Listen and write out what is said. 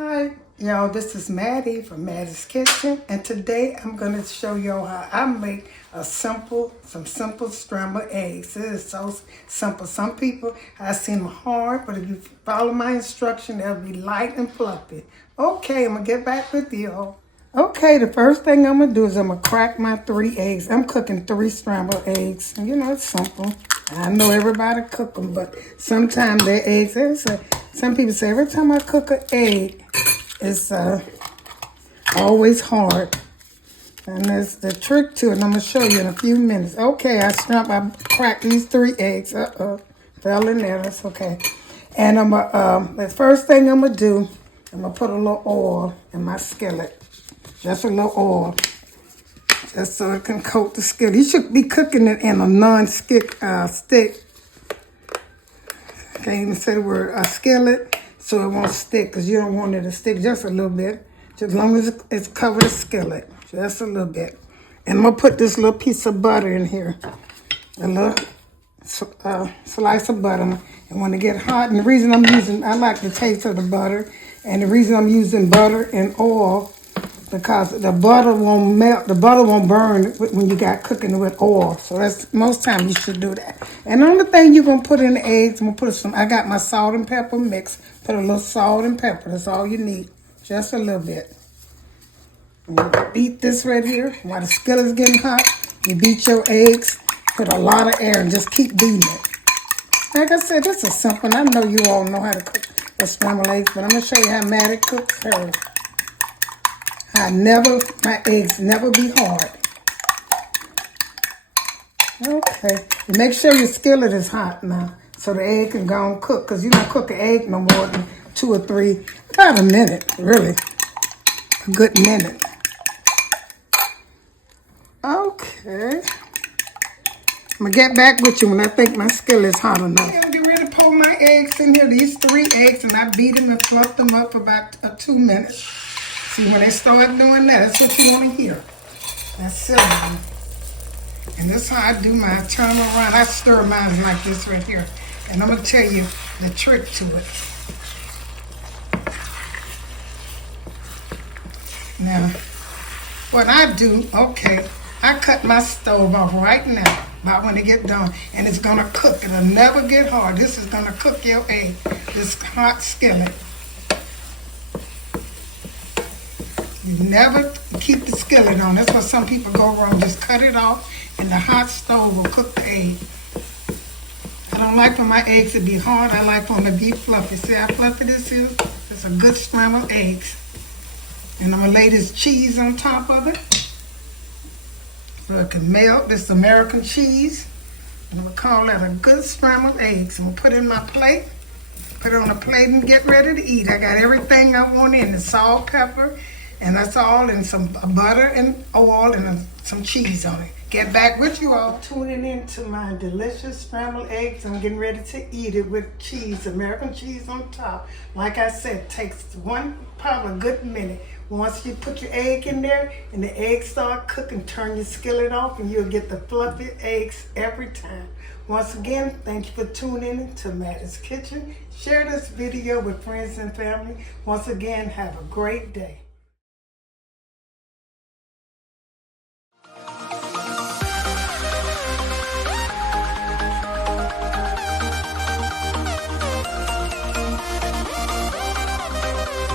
Hi, y'all, this is Mattie from Mattie's Kitchen, and today I'm going to show y'all how I make some simple scrambled eggs. It is so simple. Some people, I seem hard, but if you follow my instruction, they'll be light and fluffy. Okay, I'm going to get back with y'all. Okay, the first thing I'm going to do is I'm going to crack my 3 eggs. I'm cooking 3 scrambled eggs. And you know, it's simple. I know everybody cook them, but sometimes their eggs, some people say every time I cook an egg, it's always hard. And there's the trick to it, and I'm going to show you in a few minutes. Okay, I cracked these 3 eggs. Fell in there, that's okay. And the first thing I'm going to do, I'm going to put a little oil in my skillet. Just a little oil. Just so it can coat the skillet. You should be cooking it in a non-stick stick. Can't even say the word, a skillet, so it won't stick, because you don't want it to stick. Just a little bit. Just as long as it's covered the skillet. Just a little bit. And I'm going to put this little piece of butter in here. A little slice of butter. And when it get hot, and the reason I like the taste of the butter, and the reason I'm using butter and oil, because the butter won't melt, the butter won't burn when you got cooking with oil. So that's most time you should do that. And the only thing you're gonna put in the eggs, I'm gonna put I got my salt and pepper mix. Put a little salt and pepper. That's all you need, just a little bit. And you beat this right here while the skillet's getting hot. You beat your eggs, put a lot of air, and just keep beating it. Like I said, this is simple. I know you all know how to cook the scrambled eggs, but I'm gonna show you how Mattie cooks hers. My eggs never be hard. Okay. Make sure your skillet is hot now, so the egg can go and cook, because you don't cook an egg no more than 2 or 3, about a minute, really. A good minute. Okay. I'm going to get back with you when I think my skillet is hot enough. I'm getting ready to pour my eggs in here, these 3 eggs, and I beat them and fluff them up for about 2 minutes. See, when they start doing that, that's what you want to hear. That's silicone. And this is how I do mine. Turn them around. I stir mine like this right here. And I'm going to tell you the trick to it. Now, what I do, okay, I cut my stove off right now, about when it get done. And it's going to cook. It'll never get hard. This is going to cook your egg. This hot skillet. You never keep the skillet on. That's why some people go wrong. Just cut it off, and the hot stove will cook the egg. I don't like for my eggs to be hard. I like for them to be fluffy. See how fluffy this is? It's a good scrambled eggs. And I'm going to lay this cheese on top of it, so it can melt. This American cheese. And I'm going to call that a good scrambled eggs. I'm going to put it in my plate. Put it on a plate and get ready to eat. I got everything I want in the salt, pepper, and that's all, and some butter and oil and some cheese on it. Get back with you all. Tuning into my delicious scrambled eggs. I'm getting ready to eat it with cheese, American cheese on top. Like I said, it takes probably a good minute. Once you put your egg in there and the eggs start cooking, turn your skillet off and you'll get the fluffy eggs every time. Once again, thank you for tuning in to Mattie's Kitchen. Share this video with friends and family. Once again, have a great day.